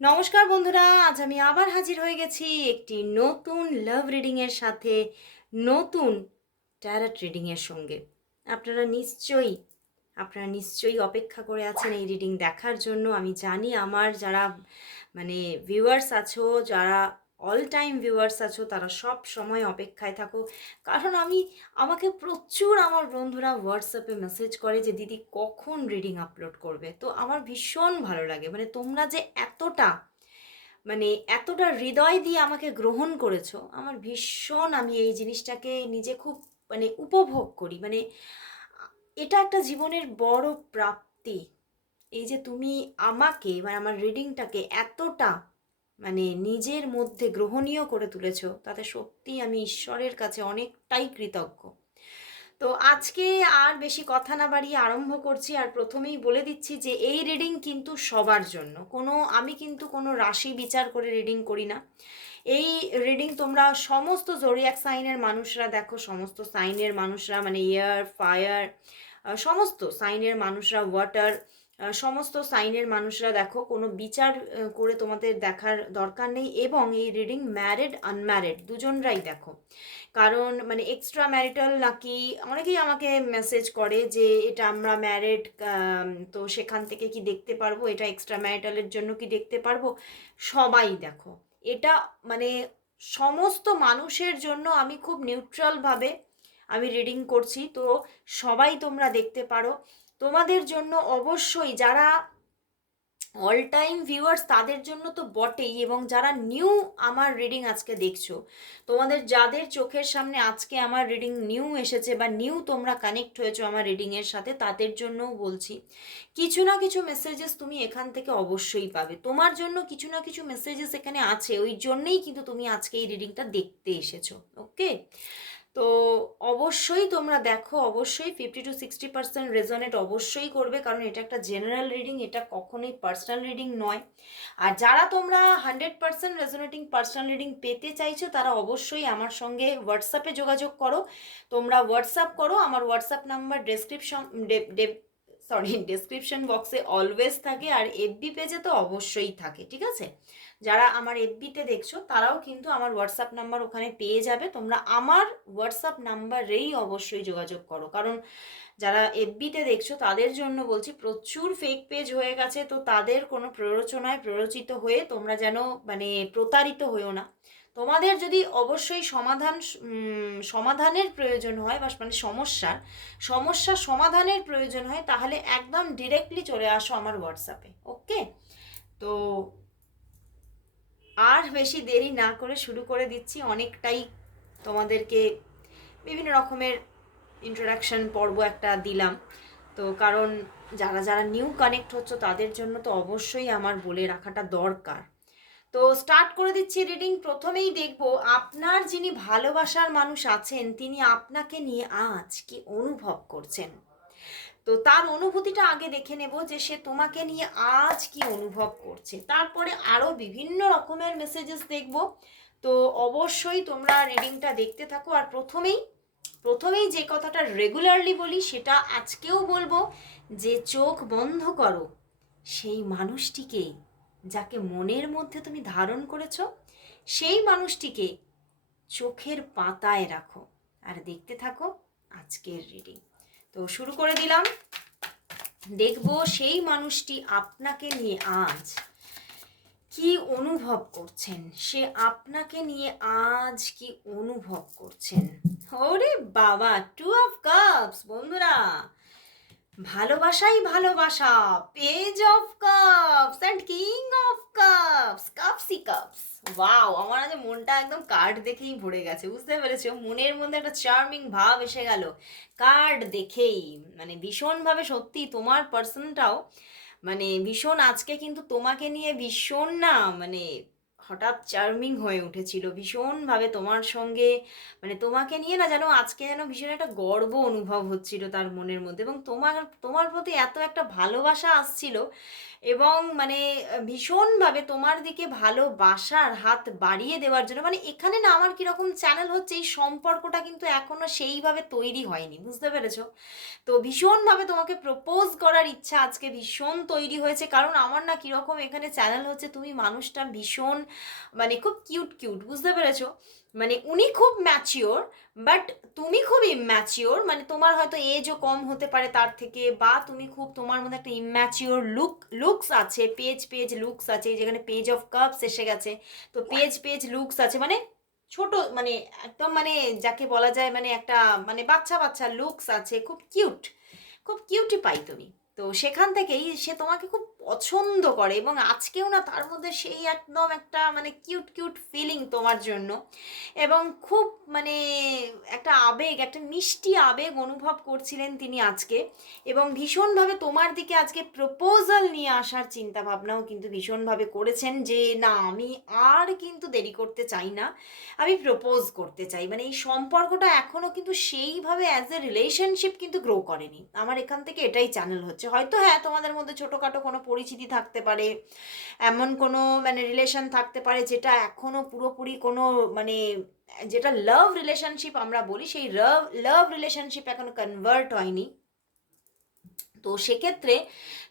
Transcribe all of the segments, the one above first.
নমস্কার বন্ধুরা, আজ আমি আবার হাজির হয়ে গেছি একটি নতুন লাভ রিডিংয়ের সাথে, নতুন ট্যারাট রিডিংয়ের সঙ্গে। আপনারা নিশ্চয়ই আপনারা নিশ্চয়ই অপেক্ষা করে আছেন এই রিডিং দেখার জন্য। আমি জানি আমার যারা মানে ভিউয়ার্স আছো, যারা অল টাইম ভিউয়ার্স আছো, তারা সব সময় অপেক্ষায় থাকো। কারণ আমি, আমাকে প্রচুর আমার বন্ধুরা হোয়াটসঅ্যাপে মেসেজ করে যে, দিদি, কখন রিডিং আপলোড করবে? তো আমার ভীষণ ভালো লাগে। মানে তোমরা যে এতটা মানে এতটা হৃদয় দিয়ে আমাকে গ্রহণ করেছ, আমার ভীষণ আমি এই জিনিসটাকে নিজে খুব মানে উপভোগ করি। মানে এটা একটা জীবনের বড় প্রাপ্তি। এই যে তুমি আমাকে মানে আমার রিডিংটাকে এতটা মানে নিজের মধ্যে গ্রহণীয় করে তুলেছো, তাতে সত্যি আমি ঈশ্বরের কাছে অনেকটাই কৃতজ্ঞ। তো আজকে আর বেশি কথা না বাড়িয়ে আরম্ভ করছি, আর প্রথমেই বলে দিচ্ছি যে এই রিডিং কিন্তু সবার জন্য। কোনো, আমি কিন্তু কোনো রাশি বিচার করে রিডিং করি না। এই রিডিং তোমরা সমস্ত জোরিয়াক সাইনের মানুষরা দেখো, সমস্ত সাইনের মানুষরা মানে এয়ার ফায়ার সমস্ত সাইনের মানুষরা ওয়াটার সমস্ত সাইনের মানুষরা দেখো, কোনো বিচার করে তোমাদের দেখার দরকার নেই এবং এই রিডিং ম্যারিড, আনম্যারিড দুজনরাই দেখো। কারণ মানে এক্সট্রা ম্যারিটাল নাকি অনেকেই আমাকে মেসেজ করে যে এটা আমরা ম্যারিড তো সেখান থেকে কি দেখতে পারব? এটা এক্সট্রা ম্যারিটালের জন্য কি দেখতে পারব? সবাই দেখো। এটা মানে সমস্ত মানুষের জন্য আমি খুব নিউট্রালভাবে আমি রিডিং করছি। তো সবাই তোমরা দেখতে পারো। তোমাদের জন্য অবশ্যই যারা অল টাইম ভিউয়ার্স তাদের জন্য তো বটেই এবং যারা নিউ আমার রিডিং আজকে দেখছ, তোমাদের যাদের চোখের সামনে আজকে আমার রিডিং নিউ এসেছে বা নিউ তোমরা কানেক্ট হয়েছো আমার রিডিংয়ের সাথে, তাদের জন্যও বলছি, কিছু না কিছু মেসেজেস তুমি এখান থেকে অবশ্যই পাবে। তোমার জন্য কিছু না কিছু মেসেজেস এখানে আছে, ওই জন্যেই কিন্তু তুমি আজকে এই রিডিংটা দেখতে এসেছ ওকে তো অবশ্যই তোমরা দেখো, অবশ্যই fifty to sixty percent resonate অবশ্যই করবে, কারণ এটা একটা জেনারেল রিডিং এটা কখনোই পার্সোনাল রিডিং নয়। আর যারা তোমরা hundred percent resonating personal reading পেতে চাইছো, তারা অবশ্যই আমার সঙ্গে হোয়াটসঅ্যাপে যোগাযোগ করো। তোমরা হোয়াটসঅ্যাপ করো, আমার WhatsApp number description sorry description বক্সে অলওয়েজ থাকে, আর এফবি পেজে তো অবশ্যই থাকে, ঠিক আছে? যারা আমার এফবিতে দেখছ, তারাও কিন্তু আমার হোয়াটসঅ্যাপ নাম্বার ওখানে পেয়ে যাবে। তোমরা আমার হোয়াটসঅ্যাপ নাম্বারেই অবশ্যই যোগাযোগ করো। কারণ যারা এফবিতে দেখছ, তাদের জন্য বলছি, প্রচুর ফেক পেজ হয়ে গেছে। তো তাদের কোনো প্ররোচনায় প্ররোচিত হয়ে তোমরা যেন মানে প্রতারিত হয়েও না। তোমাদের যদি অবশ্যই সমাধান সমাধানের প্রয়োজন হয়, বা মানে সমস্যার সমস্যা সমাধানের প্রয়োজন হয়, তাহলে একদম ডিরেক্টলি চলে আসো আমার হোয়াটসঅ্যাপে ওকে তো আর বেশি দেরি না করে শুরু করে দিচ্ছি অনেকটাই তোমাদেরকে বিভিন্ন রকমের ইন্ট্রোডাকশন পর্ব একটা দিলাম। তো কারণ যারা যারা নিউ কানেক্ট হচ্ছে, তাদের জন্য তো অবশ্যই আমার বলে রাখাটা দরকার। তো স্টার্ট করে দিচ্ছি রিডিং প্রথমেই দেখব আপনার যিনি ভালোবাসার মানুষ আছেন, তিনি আপনাকে নিয়ে আজ কি অনুভব করছেন? তো তার অনুভূতিটা আগে দেখে নেব যে সে তোমাকে নিয়ে আজ কি অনুভব করছে। তারপরে আরও বিভিন্ন রকমের মেসেজেস দেখব। তো অবশ্যই তোমরা রিডিংটা দেখতে থাকো। আর প্রথমেই প্রথমেই যে কথাটা রেগুলারলি বলি, সেটা আজকেও বলব যে চোখ বন্ধ করো। সেই মানুষটিকে যাকে মনের মধ্যে তুমি ধারণ করেছ, সেই মানুষটিকে চোখের পাতায় রাখো। আর দেখতে থাকো আজকের রিডিং তো শুরু করে দিলাম। দেখব সেই মানুষটি আপনাকে নিয়ে আজ কি অনুভব করছেন? সে আপনাকে নিয়ে আজ কি অনুভব করছেন? ওরে বাবা টু অফ কাপস বন্ধুরা। ভালোবাসাই ভালোবাসা page of cups and king of cups কাপসি cups wow আমার আজ মনটা একদম কার্ড দেখেই ভরে গেছে, বুঝতে পেরেছ? মনের মধ্যে একটা চার্মিং ভাব এসে গেল। কার্ড দেখেই মানে ভীষণভাবে সত্যি তোমার পার্সনটাও মানে ভীষণ আজকে কিন্তু তোমাকে নিয়ে ভীষণ না মানে হঠাৎ চার্মিং হয়ে উঠেছিল। ভীষণভাবে তোমার সঙ্গে মানে তোমাকে নিয়ে না যেন আজকে যেন ভীষণ একটা গর্ব অনুভব হচ্ছিল তার মনের মধ্যে এবং তোমার তোমার প্রতি এত একটা ভালোবাসা আসছিল এবং মানে ভীষণভাবে তোমার দিকে ভালোবাসার হাত বাড়িয়ে দেওয়ার জন্য মানে এখানে না আমার কীরকম চ্যানেল হচ্ছে এই সম্পর্কটা কিন্তু এখনও সেইভাবে তৈরি হয়নি। বুঝতে পেরেছ? তো ভীষণভাবে তোমাকে প্রপোজ করার ইচ্ছা আজকে ভীষণ তৈরি হয়েছে। কারণ আমার না কীরকম এখানে চ্যানেল হচ্ছে, তুমি মানুষটা ভীষণ মানে খুব কিউট কিউট বুঝতে পেরেছ? মানে উনি খুব ম্যাচিওর বাট তুমি খুব ইম্যাচিওর মানে তোমার হয়তো এজও কম হতে পারে তার থেকে, বা তুমি খুব তোমার মধ্যে একটা ইম্যাচিওর লুক লুকস আছে পেজ পেজ লুকস আছে, যেখানে পেজ অফ কাপস এসে গেছে। তো পেজ পেজ লুকস আছে মানে ছোট মানে একদম মানে যাকে বলা যায় মানে একটা মানে বাচ্চা বাচ্চা লুকস আছে, খুব কিউট খুব কিউটি পাই তুমি। তো সেখান থেকেই সে তোমাকে খুব পছন্দ করে এবং আজকেও না তার মধ্যে সেই একদম একটা মানে কিউট কিউট ফিলিং তোমার জন্য। এবং খুব মানে একটা আবেগ, একটা মিষ্টি আবেগ অনুভব করছিলেন তিনি আজকে। এবং ভীষণভাবে তোমার দিকে আজকে প্রপোজাল নিয়ে আসার চিন্তা ভাবনাও কিন্তু ভীষণভাবে করেছেন যে, না, আমি আর কিন্তু দেরি করতে চাই না। আমি প্রপোজ করতে চাই। মানে এই সম্পর্কটা এখনও কিন্তু সেইভাবে অ্যাজ এ রিলেশনশিপ কিন্তু গ্রো করেনি। আমার এখান থেকে এটাই চ্যানেল হচ্ছে। হয়তো হ্যাঁ তোমাদের মধ্যে ছোটোখাটো কোনো পরিচিতি থাকতে পারে, এমন কোনো মানে রিলেশন থাকতে পারে যেটা এখনও পুরোপুরি কোনো মানে যেটা লাভ রিলেশনশিপ আমরা বলি, সেই লাভ লাভ রিলেশনশিপ এখনও কনভার্ট হয়নি। তো সেক্ষেত্রে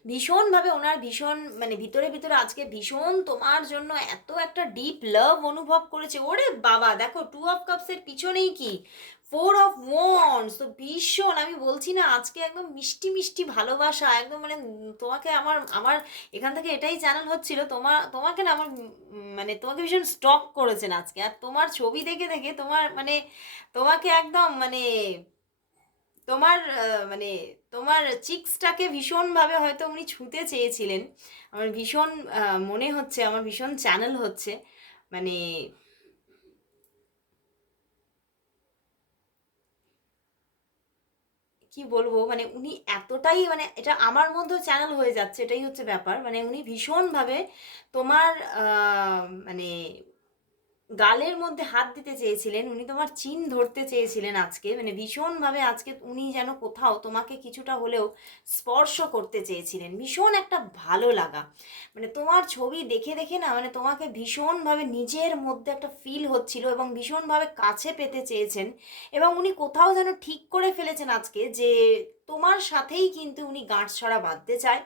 ভীষণভাবে ওনার ভীষণ মানে ভিতরে ভিতরে আজকে ভীষণ তোমার জন্য এত একটা ডিপ লাভ অনুভব করেছে। ওরে বাবা, দেখো টু অফ কাপসের পিছনেই কি? ফোর অফ ওয়ান্স তো ভীষণ, আমি বলছি না, আজকে একদম মিষ্টি মিষ্টি ভালোবাসা, একদম মানে তোমাকে আমার আমার এখান থেকে এটাই চ্যানেল হচ্ছিল তোমার তোমাকে না আমার মানে তোমাকে ভীষণ স্টক করেছেন আজকে। আর তোমার ছবি দেখে দেখে তোমার মানে তোমাকে একদম মানে তোমার মানে তোমার চিক্সটাকে ভীষণভাবে হয়তো উনি ছুঁতে চেয়েছিলেন। আমার ভীষণ মনে হচ্ছে, আমার ভীষণ চ্যানেল হচ্ছে। মানে কি বলব? মানে উনি এতটাই মানে এটা আমার মধ্যে চ্যানেল হয়ে যাচ্ছে, এটাই হচ্ছে ব্যাপার। মানে উনি ভীষণভাবে তোমার মানে গালের মধ্যে হাত দিতে চেয়েছিলেন, উনি তোমার চিন ধরতে চেয়েছিলেন আজকে মানে ভীষণভাবে আজকে উনি যেন কোথাও তোমাকে কিছুটা হলেও স্পর্শ করতে চেয়েছিলেন। ভীষণ একটা ভালো লাগা। মানে তোমার ছবি দেখে দেখে না মানে তোমাকে ভীষণভাবে নিজের মধ্যে একটা ফিল হচ্ছিল এবং ভীষণভাবে কাছে পেতে চেয়েছেন এবং উনি কোথাও যেন ঠিক করে ফেলেছেন আজকে যে তোমার সাথেই কিন্তু উনি গাঁট ছড়া বাঁধতে চায়।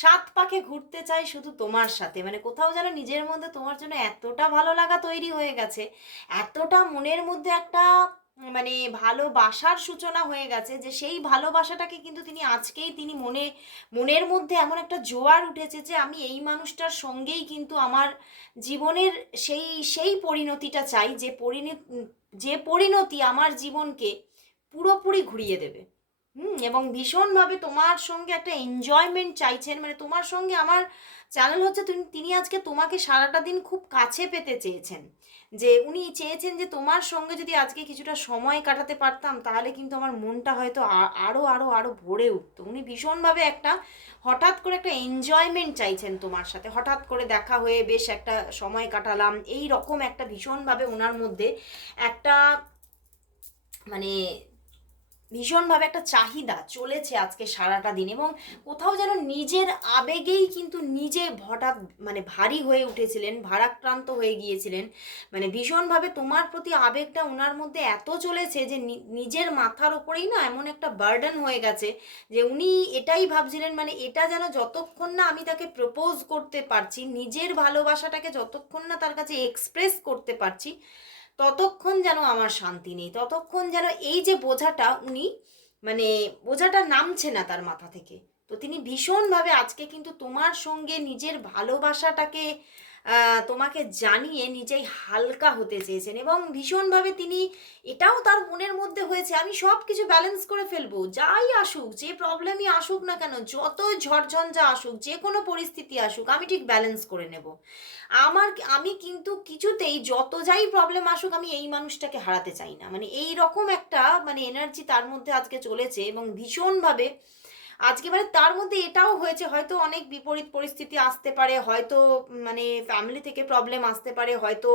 সাত পাখে ঘুরতে চায় শুধু তোমার সাথে। মানে কোথাও যেন নিজের মধ্যে তোমার জন্য এতটা ভালো লাগা তৈরি হয়ে গেছে, এতটা মনের মধ্যে একটা মানে ভালোবাসার সূচনা হয়ে গেছে যে সেই ভালোবাসাটাকে কিন্তু তিনি আজকেই তিনি মনে, মনের মধ্যে এমন একটা জোয়ার উঠেছে যে আমি এই মানুষটার সঙ্গেই কিন্তু আমার জীবনের সেই সেই পরিণতিটা চাই, যে পরিণতি যে পরিণতি আমার জীবনকে পুরোপুরি ঘুরিয়ে দেবে। হুম, এবং ভীষণভাবে তোমার সঙ্গে একটা এনজয়মেন্ট চাইছেন। মানে তোমার সঙ্গে আমার চ্যানেল হচ্ছে তুমি তিনি আজকে তোমাকে সারাটা দিন খুব কাছে পেতে চেয়েছেন। যে উনি চেয়েছেন যে তোমার সঙ্গে যদি আজকে কিছুটা সময় কাটাতে পারতাম, তাহলে কিন্তু আমার মনটা হয়তো আরও আরও আরও ভরে উঠতো। উনি ভীষণভাবে একটা হঠাৎ করে একটা এনজয়মেন্ট চাইছেন তোমার সাথে। হঠাৎ করে দেখা হয়ে বেশ একটা সময় কাটালাম। এই রকম একটা ভীষণভাবে ওনার মধ্যে একটা মানে ভীষণভাবে একটা চাহিদা চলেছে আজকে সারাটা দিন এবং কোথাও যেন নিজের আবেগেই কিন্তু নিজে হঠাৎ মানে ভারী হয়ে উঠেছিলেন, ভারাক্রান্ত হয়ে গিয়েছিলেন। মানে ভীষণভাবে তোমার প্রতি আবেগটা ওনার মধ্যে এত চলেছে যে নিজের মাথার ওপরেই না এমন একটা বার্ডেন হয়ে গেছে যে উনি এটাই ভাবছিলেন মানে এটা যেন যতক্ষণ না আমি তাকে প্রপোজ করতে পারছি, নিজের ভালোবাসাটাকে যতক্ষণ না তার কাছে এক্সপ্রেস করতে পারছি ততক্ষণ যেন আমার শান্তি নেই, ততক্ষণ যেন এই যে বোঝাটা উনি মানে বোঝাটা নামছে না তার মাথা থেকে। তো তিনি ভীষণভাবে আজকে কিন্তু তোমার সঙ্গে নিজের ভালোবাসাটাকে তোমাকে জানিয়ে নিজেই হালকা হতে চেয়েছেন এবং ভীষণভাবে তিনি এটাও তার মনের মধ্যে হয়েছে, আমি সব কিছু ব্যালেন্স করে ফেলব, যাই আসুক, যে প্রবলেমই আসুক না কেন, যতই ঝড়ঝঞ্ঝা আসুক, যে কোনো পরিস্থিতি আসুক, আমি ঠিক ব্যালেন্স করে নেব। আমার, আমি কিন্তু কিছুতেই যত যাই প্রবলেম আসুক, আমি এই মানুষটাকে হারাতে চাই না। মানে এই রকম একটা মানে এনার্জি তার মধ্যে আজকে চলেছে এবং ভীষণভাবে আজকে মানে তার মধ্যে এটাও হয়েছে, হয়তো অনেক বিপরীত পরিস্থিতি আসতে পারে, হয়তো মানে ফ্যামিলি থেকে প্রবলেম আসতে পারে, হয়তো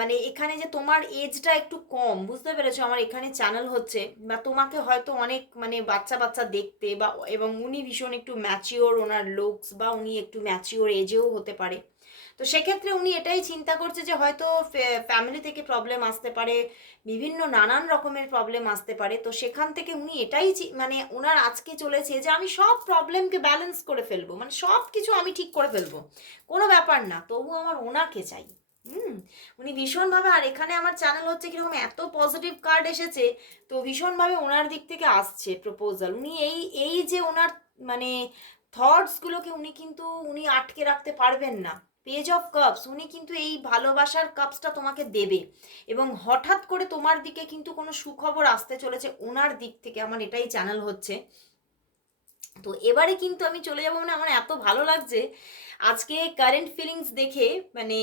মানে এখানে যে তোমার এজটা একটু কম, বুঝতে পেরেছ? আমার এখানে চ্যানেল হচ্ছে, বা তোমাকে হয়তো অনেক মানে বাচ্চা বাচ্চা দেখতে বা, এবং উনি ভীষণ একটু ম্যাচিওর ওনার লুকস বা উনি একটু ম্যাচিওর এজেও হতে পারে। তো সেক্ষেত্রে উনি এটাই চিন্তা করছে যে হয়তো ফ্যামিলি থেকে প্রবলেম আসতে পারে, বিভিন্ন নানান রকমের প্রবলেম আসতে পারে। তো সেখান থেকে উনি এটাই মানে ওনার আজকে চলেছে যে আমি সব প্রবলেমকে ব্যালেন্স করে ফেলব মানে সব কিছু আমি ঠিক করে ফেলব, কোনো ব্যাপার না। তবু আমার ওনাকে চাই। হুম? উনি ভীষণভাবে, আর এখানে আমার চ্যানেল হচ্ছে কীরকম এত পজিটিভ কার্ড এসেছে, তো ভীষণভাবে ওনার দিক থেকে আসছে প্রপোজাল উনি এই এই যে ওনার মানে থটসগুলোকে উনি কিন্তু, উনি আটকে রাখতে পারবেন না। পেজ অফ কাপস উনি কিন্তু এই ভালোবাসার কাপসটা তোমাকে দেবে। এবং হঠাৎ করে তোমার দিকে কিন্তু কোনো সুখবর আসতে চলেছে ওনার দিক থেকে, আমার এটাই চ্যানেল হচ্ছে। তো এবারে কিন্তু আমি চলে যাব মানে আমার এত ভালো লাগছে। আজকে কারেন্ট ফিলিংস দেখে মানে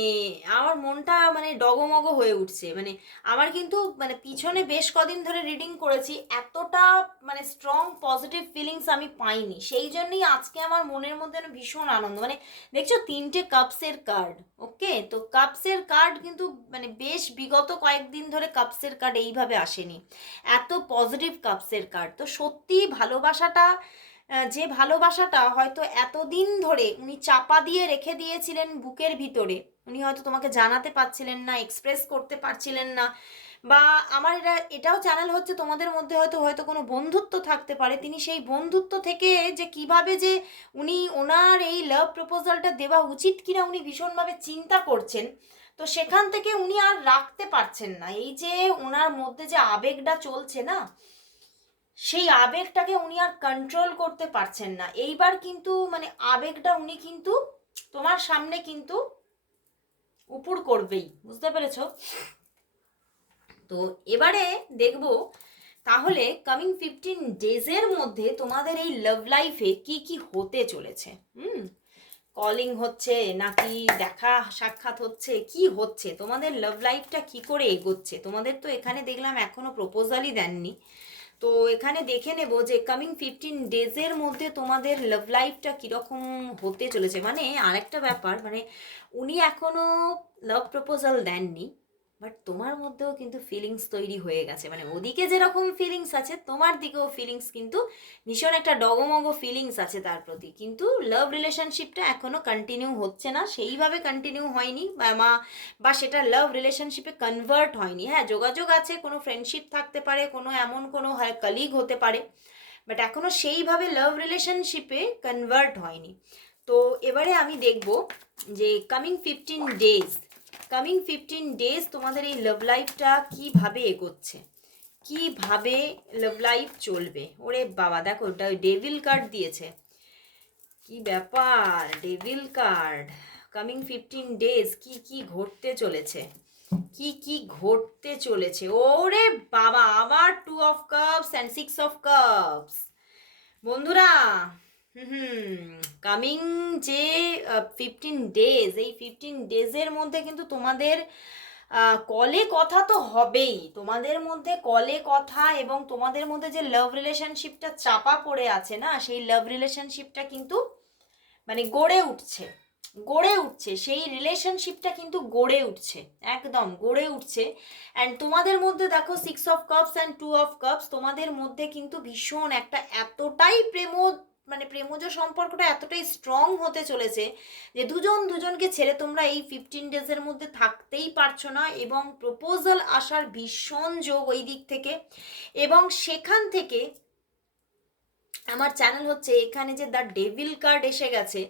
আমার মনটা মানে ডগমগ হয়ে উঠছে। মানে আমার কিন্তু মানে পিছনে বেশ কদিন ধরে রিডিং করেছি, এতটা মানে স্ট্রং পজিটিভ ফিলিংস আমি পাইনি। সেই জন্যই আজকে আমার মনের মধ্যে ভীষণ আনন্দ। মানে দেখছ, তিনটে কাপসের কার্ড ওকে তো কাপসের কার্ড কিন্তু মানে বেশ বিগত কয়েকদিন ধরে কাপসের কার্ড এইভাবে আসেনি। এত পজিটিভ কাপসের কার্ড তো সত্যি ভালোবাসাটা যে ভালোবাসাটা হয়তো এতদিন ধরে উনি চাপা দিয়ে রেখে দিয়েছিলেন বুকের ভিতরে, উনি হয়তো তোমাকে জানাতে পারছিলেন না এক্সপ্রেস করতে পারছিলেন না, বা আমার এটা এটাও চ্যানেল হচ্ছে তোমাদের মধ্যে হয়তো হয়তো কোনো বন্ধুত্ব থাকতে পারে, তিনি সেই বন্ধুত্ব থেকে যে কীভাবে যে উনি ওনার এই লাভ প্রপোজালটা দেওয়া উচিত কিনা উনি ভীষণভাবে চিন্তা করছেন, তো সেখান থেকে উনি আর রাখতে পারছেন না, এই যে ওনার মধ্যে যে আবেগটা চলছে না সেই আবেগটাকে উনি আর কন্ট্রোল করতে পারছেন না। এইবার কিন্তু মানে আবেগটা উনি কিন্তু তোমার সামনে কিন্তু উপুর করবেই। বুঝতে পেরেছ? তো এবারে দেখব তাহলে কামিং ফিফটিন ডেজের মধ্যে তোমাদের এই লাভ লাইফে কি কি হতে চলেছে? হুম? কলিং হচ্ছে, নাকি দেখা, সাক্ষাৎ হচ্ছে, কি হচ্ছে? তোমাদের লাভ লাইফটা কি করে এগোচ্ছে? তোমাদের তো এখানে দেখলাম এখনও প্রপোজালই দেননি। তো এখানে দেখে নেব যে কামিং ফিফটিন ডেজের মধ্যে তোমাদের লাভ লাইফটা কীরকম হতে চলেছে। মানে আরেকটা ব্যাপার মানে উনি এখনও লাভ প্রপোজাল দেননি। বাট তোমার মধ্যেও কিন্তু ফিলিংস তৈরি হয়ে গেছে। মানে ওদিকে যেরকম ফিলিংস আছে, তোমার দিকেও ফিলিংস কিন্তু ভীষণ একটা ডগমগ ফিলিংস আছে তার প্রতি। কিন্তু লাভ রিলেশনশিপটা এখনও কন্টিনিউ হচ্ছে না। সেইভাবে কন্টিনিউ হয়নি। বা বা সেটা লাভ রিলেশনশিপে কনভার্ট হয়নি। হ্যাঁ যোগাযোগ আছে, কোনো ফ্রেন্ডশিপ থাকতে পারে, কোনো এমন কোনো কলিগ হতে পারে। বাট এখনও সেইভাবে লাভ রিলেশনশিপে কনভার্ট হয়নি। তো এবারে আমি দেখব যে coming fifteen days coming fifteen days তোমাদের এই লাভ লাইফটা কীভাবে এগোচ্ছে? কীভাবে লাভ লাইফ চলবে? ওরে বাবা, দেখো, ওটা ডেভিল কার্ড দিয়েছে। কি ব্যাপার? Devil card coming fifteen days কি কি ঘটতে চলেছে? কি কি ঘটতে চলেছে? ওরে বাবা, আবার two of cups and six of cups বন্ধুরা হুম কামিং যে ফিফটিন ডেজ এই ফিফটিন ডেজের মধ্যে কিন্তু তোমাদের কলে কথা তো হবেই। তোমাদের মধ্যে কলে কথা এবং তোমাদের মধ্যে যে লাভ রিলেশনশিপটা চাপা পড়ে আছে না, সেই লাভ রিলেশনশিপটা কিন্তু মানে গড়ে উঠছে। গড়ে উঠছে, সেই রিলেশনশিপটা কিন্তু গড়ে উঠছে। একদম গড়ে উঠছে। অ্যান্ড তোমাদের মধ্যে দেখো six of cups and two of cups তোমাদের মধ্যে কিন্তু ভীষণ একটা এতটাই প্রেম মানে প্রেমজ সম্পর্কটা এতটাই স্ট্রং হতে চলেছে যে দুজন দুজনকে ছেড়ে তোমরা এই ফিফটিন ডেজের মধ্যে থাকতেই পারছ না এবং প্রপোজাল আসার ভীষণ যোগ ওই দিক থেকে। এবং সেখান থেকে আমার চ্যানেল হচ্ছে এখানে যে দ্য ডেভিল কার্ড এসে গেছে।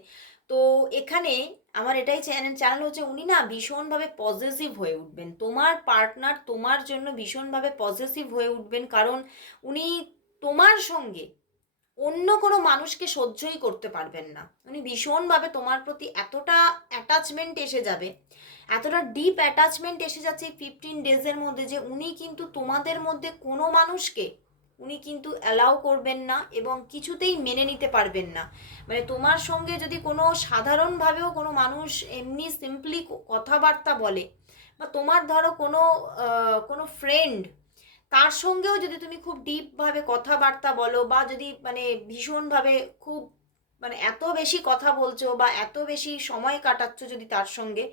তো এখানে আমার এটাই চ্যানেল চ্যানেল হচ্ছে উনি না ভীষণভাবে পজিটিভ হয়ে উঠবেন। তোমার পার্টনার তোমার জন্য ভীষণভাবে পজিটিভ হয়ে উঠবেন। কারণ উনি তোমার সঙ্গে অন্য কোনো মানুষকে সহ্যই করতে পারবেন না। উনি ভীষণভাবে তোমার প্রতি এতটা অ্যাটাচমেন্ট এসে যাবে, এতটা ডিপ অ্যাটাচমেন্ট এসে যাচ্ছে ফিফটিন ডেজের মধ্যে যে উনি কিন্তু তোমাদের মধ্যে কোনো মানুষকে উনি কিন্তু অ্যালাউ করবেন না এবং কিছুতেই মেনে নিতে পারবেন না। মানে তোমার সঙ্গে যদি কোনো সাধারণভাবেও কোনো মানুষ এমনি সিম্পলি কথাবার্তা বলে বা তোমার ধরো কোনো কোনো ফ্রেন্ড তার সঙ্গেও যদি তুমি খুব ডিপভাবে কথাবার্তা বলো বা যদি মানে ভীষণভাবে খুব মানে এত বেশি কথা বলছো বা এত বেশি সময় কাটাচ্ছ যদি তার সঙ্গে,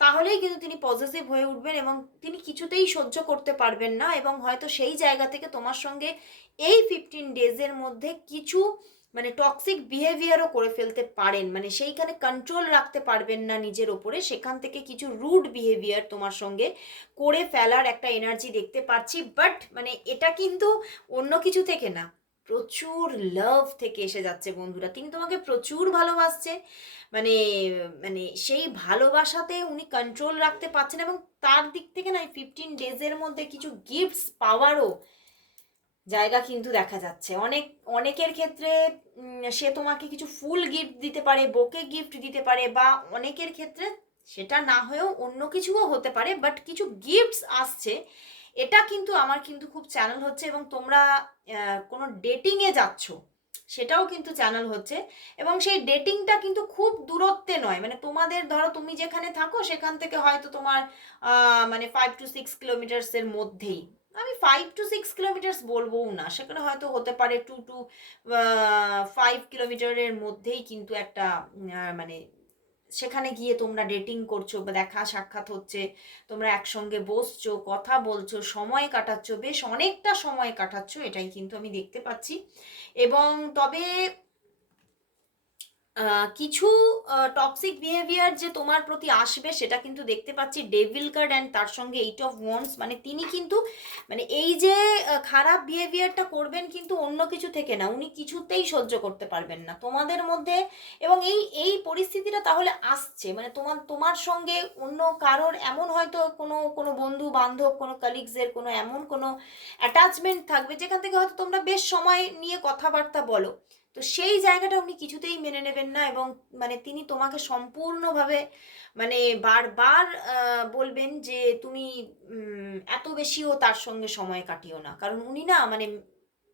তাহলেই কিন্তু তিনি পজিটিভ হয়ে উঠবেন এবং তিনি কিছুতেই সহ্য করতে পারবেন না এবং হয়তো সেই জায়গা থেকে তোমার সঙ্গে এই ফিফটিন ডেজের মধ্যে কিছু মানে টক্সিক বিহেভিয়ারও করে ফেলতে পারেন। মানে সেইখানে কন্ট্রোল রাখতে পারবেন না নিজের ওপরে। সেখান থেকে কিছু রুড বিহেভিয়ার তোমার সঙ্গে করে ফেলার একটা এনার্জি দেখতে পাচ্ছি। বাট মানে এটা কিন্তু অন্য কিছু থেকে না, প্রচুর লাভ থেকে এসে যাচ্ছে বন্ধুরা। তিনি তোমাকে প্রচুর ভালোবাসছে। মানে মানে সেই ভালোবাসাতে উনি কন্ট্রোল রাখতে পারছেন এবং তার দিক থেকে না ফিফটিন ডেজের মধ্যে কিছু গিফটস পাওয়ারও জায়গা কিন্তু দেখা যাচ্ছে। অনেক, অনেকের ক্ষেত্রে সে তোমাকে কিছু ফুল গিফট দিতে পারে, বোকে গিফট দিতে পারে বা অনেকের ক্ষেত্রে সেটা না হয়েও অন্য কিছুও হতে পারে বাট কিছু গিফটস আসছে। এটা কিন্তু আমার কিন্তু খুব চ্যানেল হচ্ছে এবং তোমরা কোনো ডেটিংয়ে যাচ্ছ, সেটাও কিন্তু চ্যানেল হচ্ছে এবং সেই ডেটিংটা কিন্তু খুব দূরত্বে নয়। মানে তোমাদের, ধরো তুমি যেখানে থাকো, সেখান থেকে হয়তো তোমার মানে ফাইভ টু সিক্স কিলোমিটার্সের মধ্যেই। আমি ফাইভ টু সিক্স কিলোমিটার্স বলবোও না। সেখানে হয়তো হতে পারে টু টু ফাইভ কিলোমিটারের মধ্যেই কিন্তু একটা মানে সেখানে গিয়ে তোমরা ডেটিং করছ বা দেখা সাক্ষাৎ হচ্ছে, তোমরা একসঙ্গে বসছো, কথা বলছো, সময় কাটাচ্ছো, বেশ অনেকটা সময় কাটাচ্ছ, এটাই কিন্তু আমি দেখতে পাচ্ছি। এবং তবে কিছু টক্সিক বিহেভিয়ার যে তোমার প্রতি আসবে, সেটা কিন্তু দেখতে পাচ্ছি ডেভিল কার্ড অ্যান্ড তার সঙ্গে এইট অফ ওয়ান্স মানে তিনি কিন্তু মানে এই যে খারাপ বিহেভিয়ারটা করবেন কিন্তু অন্য কিছু থেকে না, উনি কিছুতেই সহ্য করতে পারবেন না। তোমাদের মধ্যে এবং এই এই পরিস্থিতিটা তাহলে আসছে মানে তোমার তোমার সঙ্গে অন্য কারোর এমন হয়তো কোনো কোনো বন্ধু, বান্ধব, কোনো কালিগসের কোনো এমন কোনো অ্যাটাচমেন্ট থাকবে, যেখান থেকে হয়তো তোমরা বেশ সময় নিয়ে কথাবার্তা বলো। তো সেই জায়গাটা উনি কিছুতেই মেনে নেবেন না এবং মানে তিনি তোমাকে সম্পূর্ণভাবে মানে বারবার বলবেন যে তুমি এত বেশিও তার সঙ্গে সময় কাটিও না। কারণ উনি না মানে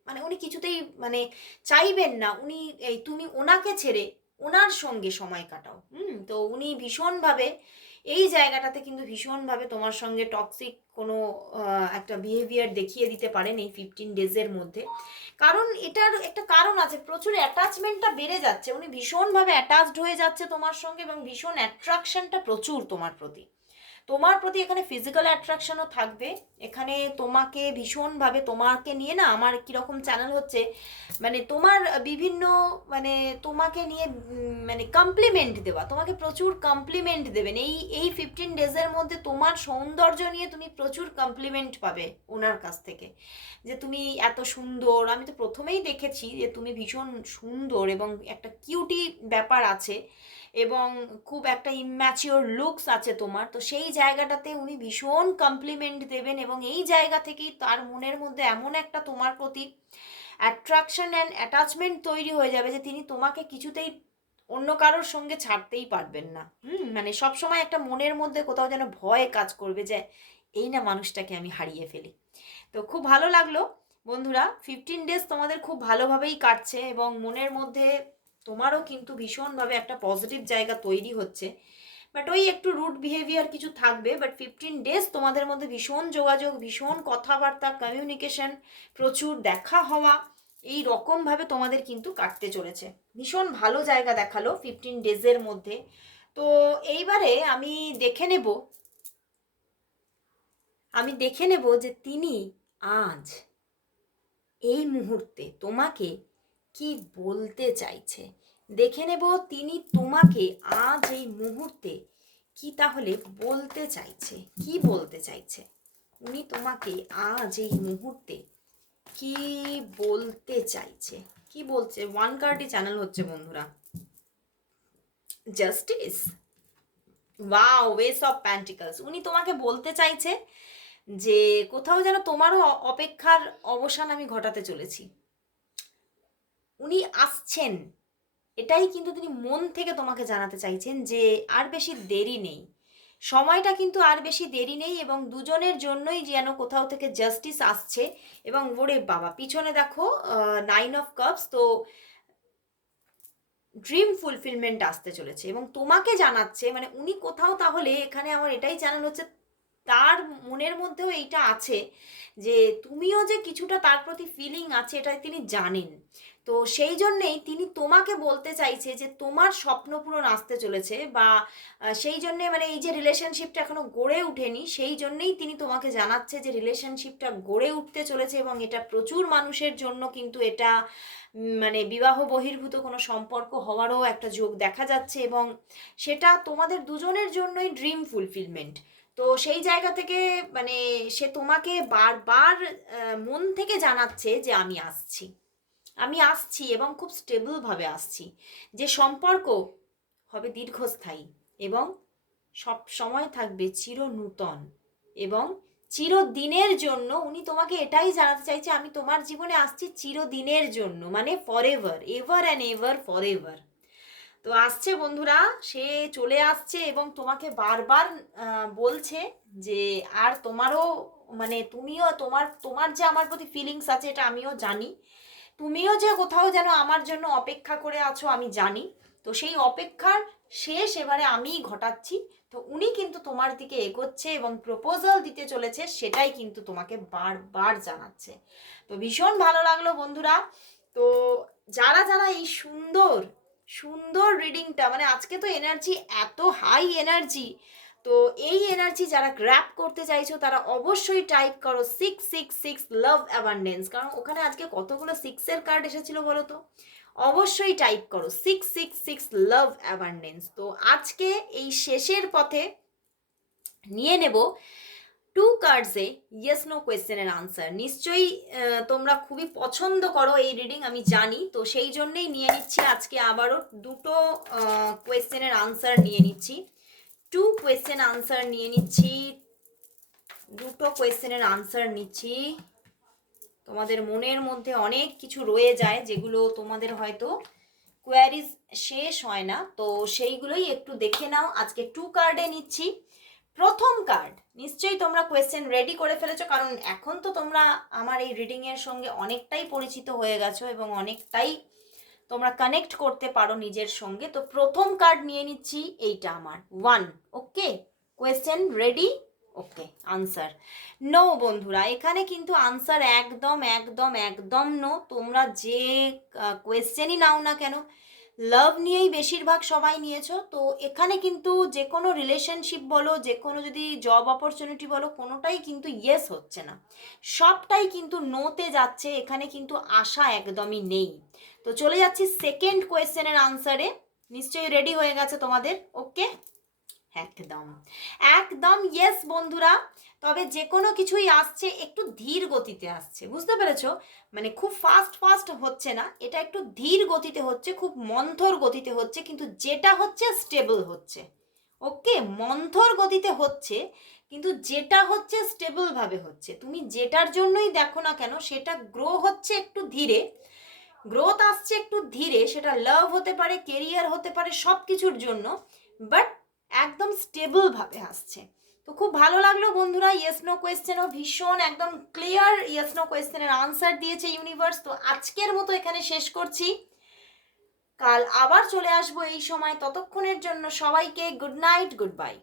মানে উনি কিছুতেই মানে চাইবেন না। উনি এই তুমি ওনাকে ছেড়ে ওনার সঙ্গে সময় কাটাও। হুম, তো উনি ভীষণভাবে এই জায়গাটাতে কিন্তু ভীষণভাবে তোমার সঙ্গে টক্সিক কোনো একটা বিহেভিয়ার দেখিয়ে দিতে পারেন এই ফিফটিন ডেজের মধ্যে। কারণ এটার একটা কারণ আছে, প্রচুর অ্যাটাচমেন্টটা বেড়ে যাচ্ছে, উনি ভীষণভাবে অ্যাটাচড হয়ে যাচ্ছে তোমার সঙ্গে এবং ভীষণ অ্যাট্রাকশনটা প্রচুর তোমার প্রতি। তোমার প্রতি এখানে ফিজিক্যাল অ্যাট্রাকশনও থাকবে। এখানে তোমাকে ভীষণভাবে তোমাকে নিয়ে না আমার কীরকম চ্যানেল হচ্ছে মানে তোমার বিভিন্ন মানে তোমাকে নিয়ে মানে কমপ্লিমেন্ট দেওয়া, তোমাকে প্রচুর কমপ্লিমেন্ট দেবেন। এই এই ফিফটিন ডেজের মধ্যে তোমার সৌন্দর্য নিয়ে তুমি প্রচুর কমপ্লিমেন্ট পাবে ওনার কাছ থেকে। যে তুমি এত সুন্দর, আমি তো প্রথমেই দেখেছি যে তুমি ভীষণ সুন্দর এবং একটা কিউটি ব্যাপার আছে। এবং খুব একটা ইম্যাচিওর লুকস আছে তোমার। তো সেই জায়গাটাতে উনি ভীষণ কমপ্লিমেন্ট দেবেন এবং এই জায়গা থেকেই তার মনের মধ্যে এমন একটা তোমার প্রতি অ্যাট্রাকশন অ্যান্ড অ্যাটাচমেন্ট তৈরি হয়ে যাবে যে তিনি তোমাকে কিছুতেই অন্য কারোর সঙ্গে ছাড়তেই পারবেন না। হুম মানে সবসময় একটা মনের মধ্যে কোথাও যেন ভয় কাজ করবে যে, এই না মানুষটাকে আমি হারিয়ে ফেলি। তো খুব ভালো লাগল বন্ধুরা ফিফটিন ডেজ তোমাদের খুব ভালোভাবেই কাটছে এবং মনের মধ্যে তোমারও কিন্তু ভীষণভাবে একটা পজিটিভ জায়গা তৈরি হচ্ছে। বাট ওই একটু রুট বিহেভিয়ার কিছু থাকবে বাট ফিফটিন ডেজ তোমাদের মধ্যে ভীষণ যোগাযোগ, ভীষণ কথাবার্তা কমিউনিকেশন প্রচুর দেখা হওয়া, এই রকমভাবে তোমাদের কিন্তু কাটতে চলেছে। ভীষণ ভালো জায়গা দেখাল ফিফটিন ডেজের মধ্যে। তো এইবারে আমি দেখে নেব, আমি দেখে নেব যে তিনি আজ এই মুহূর্তে তোমাকে কি বলতে চাইছে? দেখে নেব তিনি তোমাকে আজ এই মুহূর্তে কি তাহলে বলতে চাইছে? কি বলতে চাইছে? উনি তোমাকে আজ এই মুহূর্তে কি বলতে চাইছে? কি বলছে? ওয়ান কার্ডই চ্যানেল হচ্ছে বন্ধুরা। Justice wow ways of pentacles উনি তোমাকে বলতে চাইছে যে কোথাও যেন তোমারও অপেক্ষার অবসান আমি ঘটাতে চলেছি। উনি আসছেন। এটাই কিন্তু তিনি মন থেকে তোমাকে জানাতে চাইছেন যে আর বেশি দেরি নেই। সময়টা কিন্তু আর বেশি দেরি নেই এবং দুজনের জন্যই যেন কোথাও থেকে জাস্টিস আসছে এবং ওরে বাবা, পিছনে দেখো নাইন অফ কাপস তো ড্রিম ফুলফিলমেন্ট আসতে চলেছে এবং তোমাকে জানাচ্ছে মানে উনি কোথাও তাহলে এখানে আমার এটাই জানানো হচ্ছে, তার মনের মধ্যেও এইটা আছে যে তুমিও যে কিছুটা তার প্রতি ফিলিং আছে এটা তিনি জানেন। তো সেই জন্যেই তিনি তোমাকে বলতে চাইছে যে তোমার স্বপ্ন পূরণ আসতে চলেছে বা সেই জন্যে মানে এই যে রিলেশনশিপটা এখনও গড়ে ওঠেনি, সেই জন্যেই তিনি তোমাকে জানাচ্ছে যে রিলেশনশিপটা গড়ে উঠতে চলেছে এবং এটা প্রচুর মানুষের জন্য কিন্তু এটা মানে বিবাহ বহির্ভূত কোনো সম্পর্ক হওয়ারও একটা যোগ দেখা যাচ্ছে এবং সেটা তোমাদের দুজনের জন্যই ড্রিম ফুলফিলমেন্ট তো সেই জায়গা থেকে মানে সে তোমাকে বারবার মন থেকে জানাচ্ছে যে আমি আসছি। আমি আসছি এবং খুব স্টেবলভাবে আসছি। যে সম্পর্ক হবে দীর্ঘস্থায়ী এবং সব সময় থাকবে চিরনূতন এবং চিরদিনের জন্য উনি তোমাকে এটাই জানাতে চাইছে, আমি তোমার জীবনে আসছি চিরদিনের জন্য মানে for ever ever and ever for ever তো আসছে বন্ধুরা, সে চলে আসছে এবং তোমাকে বারবার বলছে যে আর তোমারও মানে তুমিও তোমার তোমার যে আমার প্রতি ফিলিংস আছে, এটা আমিও জানি। তুমিও যে কোথাও যেন আমার জন্য অপেক্ষা করে আছো, আমি জানি। তো সেই অপেক্ষার শেষ এবারে আমিই ঘটাচ্ছি। তো উনি কিন্তু তোমার দিকে এগোচ্ছে এবং প্রপোজাল দিতে চলেছে, সেটাই কিন্তু তোমাকে বারবার জানাচ্ছে। তো ভীষণ ভালো লাগল বন্ধুরা। তো যারা যারা এই সুন্দর সুন্দর রিডিংটা মানে আজকে তো এনার্জি এত হাই এনার্জি তো এই এনার্জি যারা গ্র্যাপ করতে চাইছো, তারা অবশ্যই টাইপ করো six six six love abundance কারণ ওখানে আজকে কতগুলো সিক্সের কার্ড এসেছিল বলো তো? অবশ্যই টাইপ করো six six six love abundance তো আজকে এই শেষের পথে নিয়ে নেব টু কার্ডসে ইয়েস নো কোয়েশ্চেনের আনসার নিশ্চয়ই তোমরা খুবই পছন্দ করো এই রিডিং আমি জানি। তো সেই জন্যেই নিয়ে নিচ্ছি আজকে আবারও দুটো কোয়েশ্চেনের আনসার নিয়ে নিচ্ছি। টু কোয়েশ্চেন আনসার নিয়ে নিচ্ছি। দুটো কোয়েশ্চেনের আনসার নিচ্ছি। তোমাদের মনের মধ্যে অনেক কিছু রয়ে যায় যেগুলো তোমাদের হয়তো কোয়ারিজ শেষ হয় না। তো সেইগুলোই একটু দেখে নাও। আজকে টু কার্ডে নিচ্ছি। প্রথম কার্ড নিশ্চয়ই তোমরা কোয়েশ্চেন রেডি করে ফেলেছো, কারণ এখন তো তোমরা আমার এই রিডিংয়ের সঙ্গে অনেকটাই পরিচিত হয়ে গেছো এবং অনেকটাই তোমরা কানেক্ট করতে পারো নিজের সঙ্গে। তো প্রথম কার্ড নিয়ে নিচ্ছি, এইটা আমার। One okay question ready okay answer no বন্ধুরা, এখানে কিন্তু আনসার একদম একদম একদম নো তোমরা যে কোয়েশ্চেনই নাও না কেন লাভ নিয়েই বেশিরভাগ সবাই নিয়েছো। তো এখানে কিন্তু যে কোনো রিলেশনশিপ বলো, যে কোনো যদি জব অপরচুনিটি বলো, কোনোটাই কিন্তু ইয়েস হচ্ছে না। সবটাই কিন্তু নোতে যাচ্ছে, এখানে কিন্তু আশা একদমই নেই। তো চলে যাচ্ছি সেকেন্ড কোয়েশ্চেনের আনসারে নিশ্চয়ই রেডি হয়ে গেছে তোমাদের? ওকে একদম। একদম ইয়েস বন্ধুরা। তবে যে কোনো কিছুই আসছে, একটু ধীর গতিতে আসছে। বুঝতে পেরেছ? মানে খুব ফাস্ট ফাস্ট হচ্ছে না, এটা একটু ধীর গতিতে হচ্ছে, খুব মন্থর গতিতে হচ্ছে, কিন্তু যেটা হচ্ছে স্টেবল হচ্ছে। ওকে মন্থর গতিতে হচ্ছে, কিন্তু যেটা হচ্ছে স্টেবল ভাবে হচ্ছে। তুমি যেটার জন্যই দেখো না কেন, সেটা গ্রো হচ্ছে একটু ধীরে। গ্রোথ আসছে একটু ধীরে, সেটা লাভ হতে পারে কেরিয়ার হতে পারে সব কিছুর জন্য বাট একদম স্টেবল ভাবে আসছে। তো খুব ভালো লাগল বন্ধুরা ইয়েস নো কোয়েশ্চেনও ভীষণ একদম ক্লিয়ার ইয়েস নো কোয়েশ্চেনের আনসার দিয়েছে ইউনিভার্স তো আজকের মতো এখানে শেষ করছি। কাল আবার চলে আসব এই সময় ততক্ষণের জন্য সবাইকে গুড নাইট গুড বাই